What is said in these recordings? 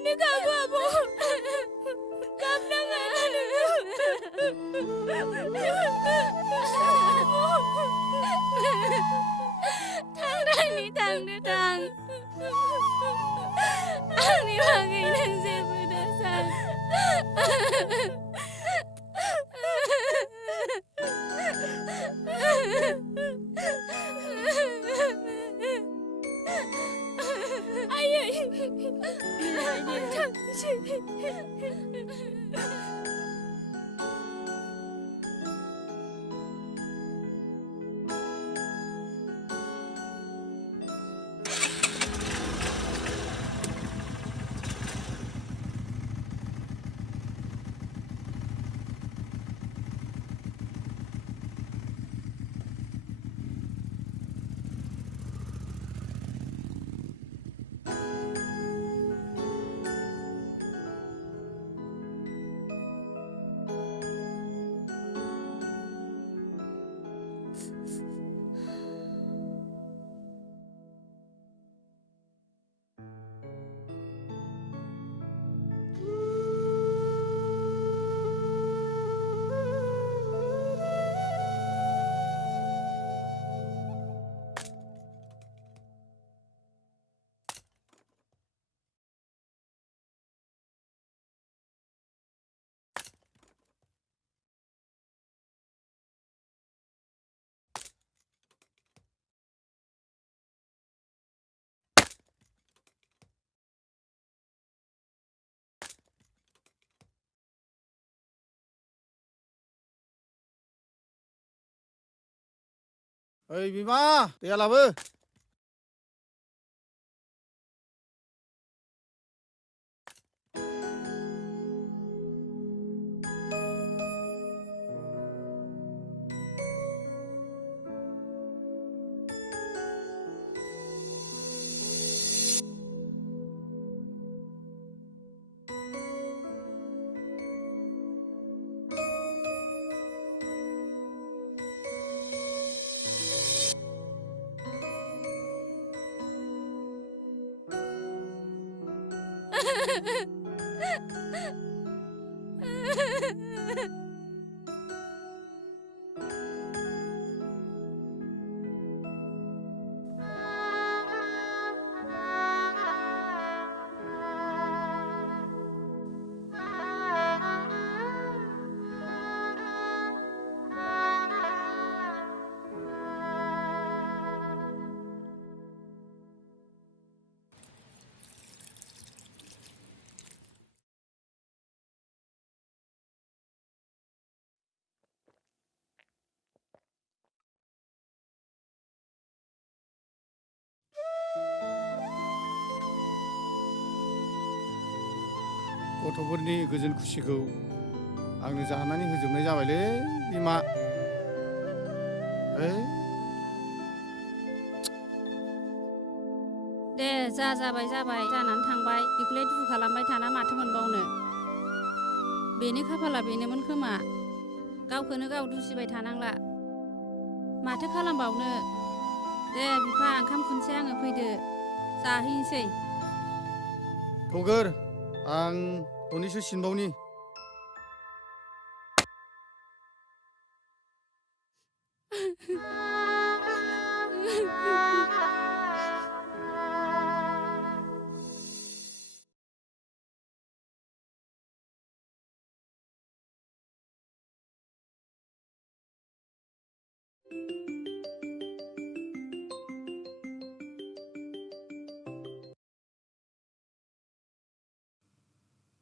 Maनो kamu abu? Gamnanga थांनायनि थांनो थां आंनि बागै नों जेबो दासान आयै थांसै Oi Bima, दैया लाबो। गथ'फोरनि गोजोन खुसिखौ आंनो जानानै होजोबनाय जाबायलै बिमा। दे जाबाय जानानै थांबाय बेखौलाय दुखु खालामबाय थाना माथो मोनबावनो बेनि खाफाला बेनोमोन खोमा गावखौनो गाव दुसिबाय थानांला माथो खालामबावनो दे बिफा ओंखाम खुनसे आङो फैदो जाहैनोसै थगोर आं दनैसो सिनबावनि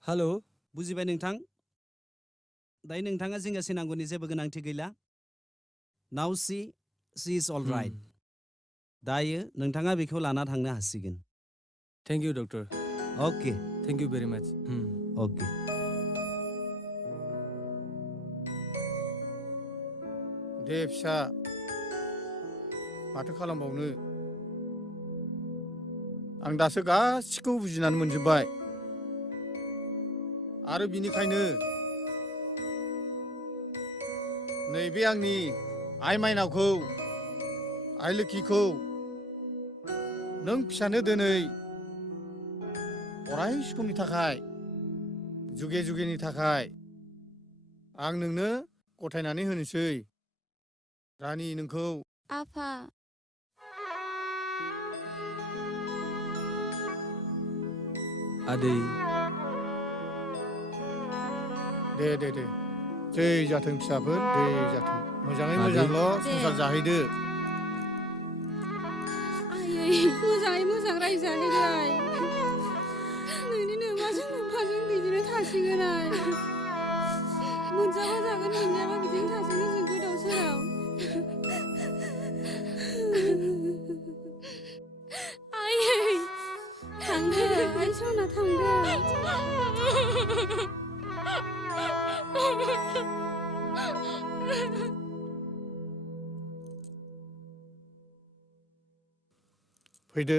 हेल' बुजिबाय नोंथां दायो नोंथाङा जिंगासिनांगौनि जेबो गोनांथि गैला now she is all right दायो नोंथाङा बेखौ लाना थांनो हासिगोन thank you doctor okay thank you very much okay दे फिसा माथो खालामबावनो आं दासो गासिखौ बुजिनानै मोनजोब्बाय आरो बिनिखायनो नैबे आंनि आइ माइनावखौ आइ लोखिखौ नों फिसानो दिनै अराय समनि थाखाय जुगे जुगेनि थाखाय आं नोंनो गथायनानै होनोसै रानि नोंखौ आफा आदै दे जै जाथों फिसाफोर जै जाथों मोजाङै आदै। मोजांल' संसार जाहैदो आयै मोजाङै मोजां रायजो जाहैदो आइ नोंनि नोमाजों नोमफाजों बिदिनो थासिगोन आइ मोनजाबा जागोन मोनजायाबा बिदिनो थासिगोन जों गोदाव सोराव आयै थांदो आइ सना थांदो फैदो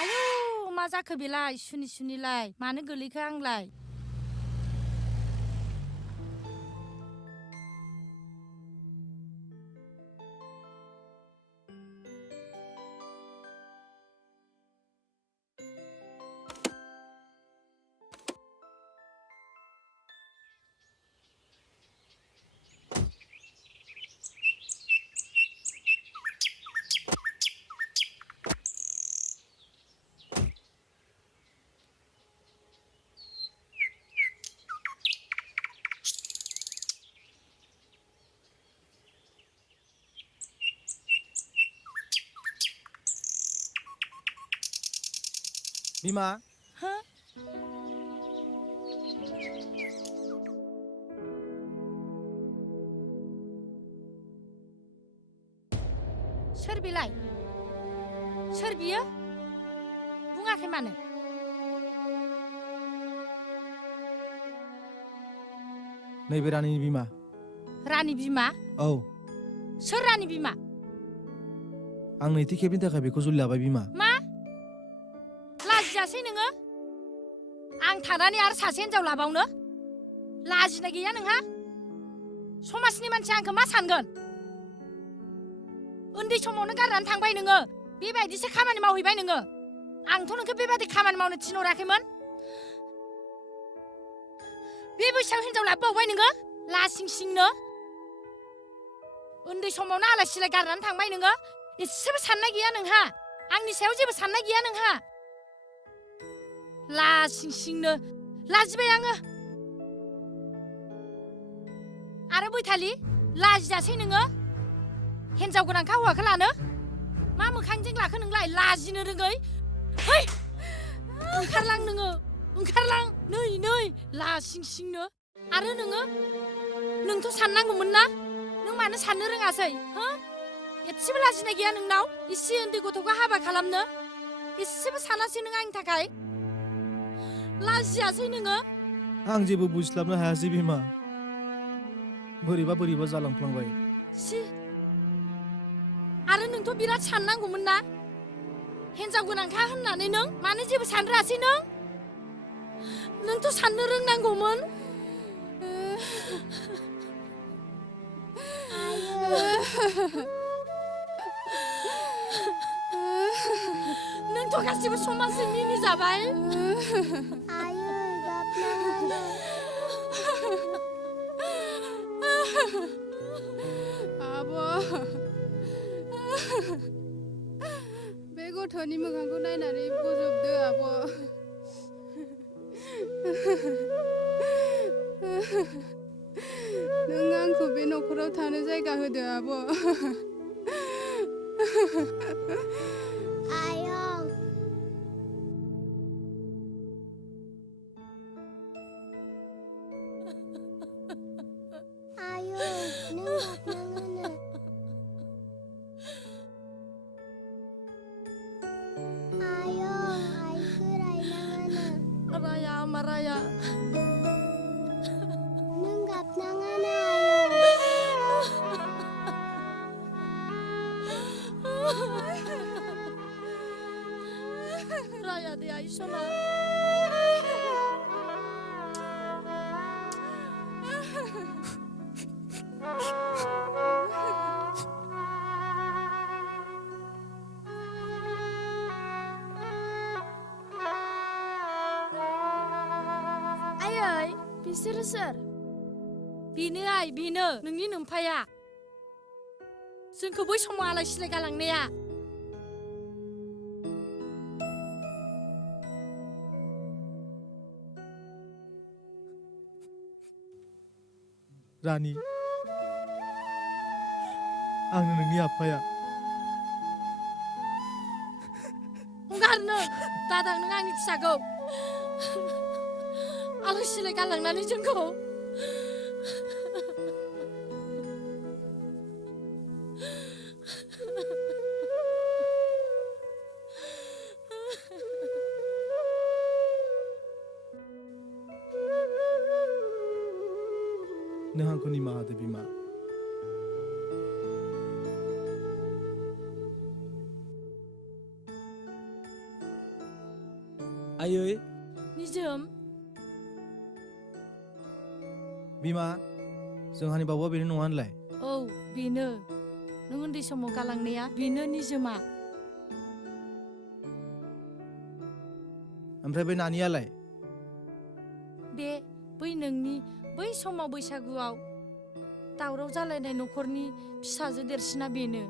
आयौ मा जाखो बेलाय सुनि सुनिलाय मानो गोलैखो आंलाय बिमा हो सोर बेलाय सोर बियो बुङाखै मानो नैबे रानिनि बिमा रानि बिमा औ सोर रानि बिमा आं नैथि खेबनि थाखाय बेखौ जुलि लाबाय बिमा मा लाजियासै नोङो आं थानानै आरो सासे हिनजाव लाबावनो लाजिनाय गैया नोंहा समाजनि मानसिया आंखौ मा सानगोन उन्दै समावनो गारनानै थांबाय नोङो बेबायदिसो खामानि मावहैबाय नोङो आंथ' नोंखौ बेबायदि खामानि मावनो थिनहराखैमोन बे बैसोआव हिनजाव लाबोबावबाय नोङो लासिं सिंनो उन्दै समावनो आलासिलाय गारनानै थांबाय नोङो एसेबो साननाय गैया नोंहा आंनि सायाव जेबो साननाय गैया नोंहा लासिं सिंनो लाजिबाय आङो आरो बैथालि लाजियासै नोङो हिनजाव गोनांखा हौवाखौ लानो मा मोखांजों लाखो नोंलाय लाजिनो रोङै है ओंखारलां नोङो ओंखारलां नै लासिं सिंनो आरो नोंथ' साननांगौमोन ना नों मानो साननो रोङासै हो एसेबो लाजिनाय गैया नोंनाव एसे उन्दै गथ'खौ हाबा खालामनो एसेबो सानासै नों आंनि थाखाय लाजियासै नोङो आं जेबो बुजिस्लाबनो हायासै बिमा बोरैबा जालांफ्लांबाय सि आरो नोंथ' बिराद साननांगौमोन ना हिनजाव गोनांखा होननानै नों मानो जेबो सानरोङासै नोंथ' साननो रोंनांगौमोन नोंथ' गासिबो समाजजों मिनिजाबाय आब' बे गथ'नि मोखांखौ नायनानै बजबदो आब' नों आंखौ बे न'खराव थानो जायगा होदो आब' आयं नों गाबनाङानो आयं आइखौ रायनाङानो राया मा राया नों गाबनाङानो आयं राया दे आइ सना बिसोरो सोर? बेनो आइ, बेनो नोंनि नोमफाया। जोंखौ बै समाव आलाय-सिलाय गालांनाया। रानि आंनो नोंनि आफाया। हंगार नों दादां नों आंनि फिसाखौ आलाय-सिलाय गालांनानै जोंखौ। नों आंखौ निमाहा होदो बिमा। आयै निजोम बिमा जोंहानि बाबुआ बेनो नङा होनलाय? औ बेनो। नों उन्दै समाव गालांनाया बेनो निजोमा। ओमफ्राय बे नानियालाय? बे बै नोंनि बै समाव बैसागुआव दावराव जालायनाय न'खरनि फिसाजो देरसिना बेनो।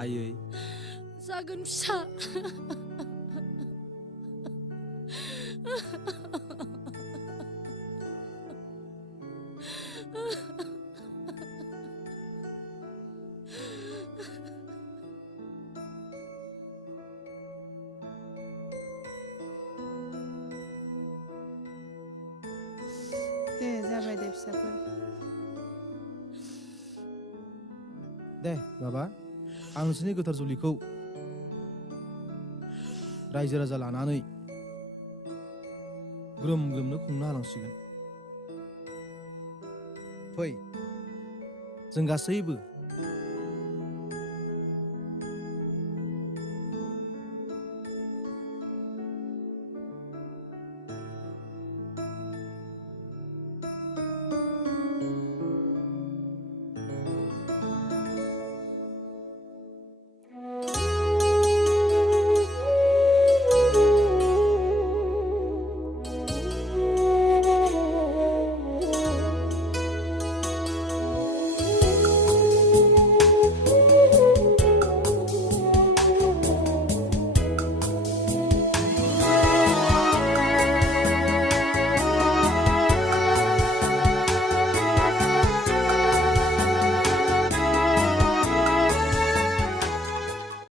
आयै जागोन फिसा। दे जाबाय दे फिसाफोर। दे बाबा आं नोंसोरनि गोथार जुलिखौ रायजो राजा लानानै ग्रोम ग्रोमनो खुंनो हालांसिगोन। फै जों गासैबो